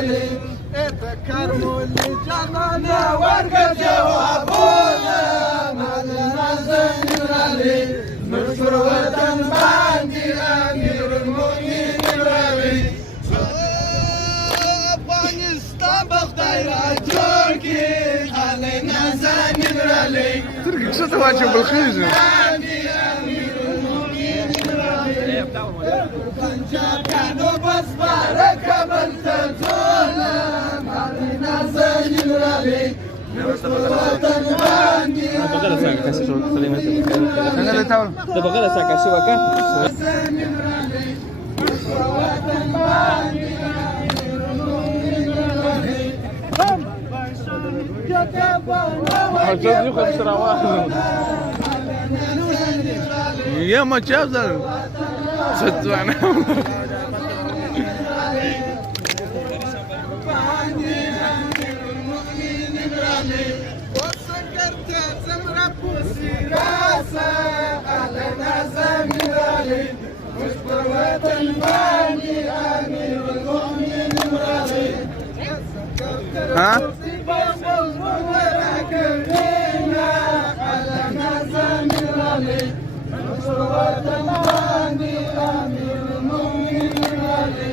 نمرالي اتكرموا اللي جمعنا ورقة جوابونا معلنا زين نمرالي نشكر وطن باندي أمير المؤمنين نمرالي أفغانستان بخطيرة تركي علينا زين نمرالي تركي شو تواجه بالخيزة كانوا بس بارك بلتتونا علينا زين نمرالي يا ما جابنا صدقنا وسكرت زمرة بوسي راسا على نازا نمرالي واصبر وطن باني امير المؤمنين نمرالي ها على نازا نمرالي واصبر وطن باني امير المؤمنين نمرالي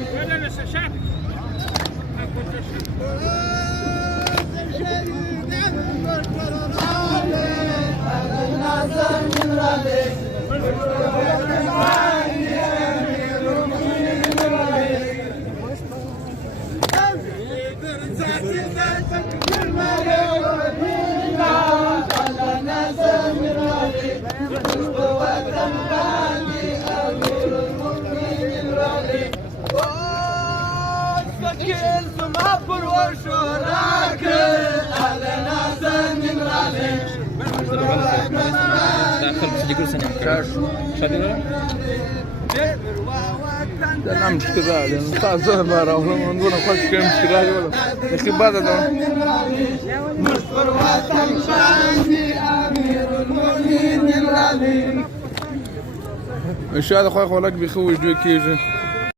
لا مش كذا لأن صار زهرة ولا نقول نخش كم مش كذا ولا لكن بعد ده مصبر وطن باندي أمير المؤمنين نمرالي إن شاء الله خوي لك بيخوي جوي كيجي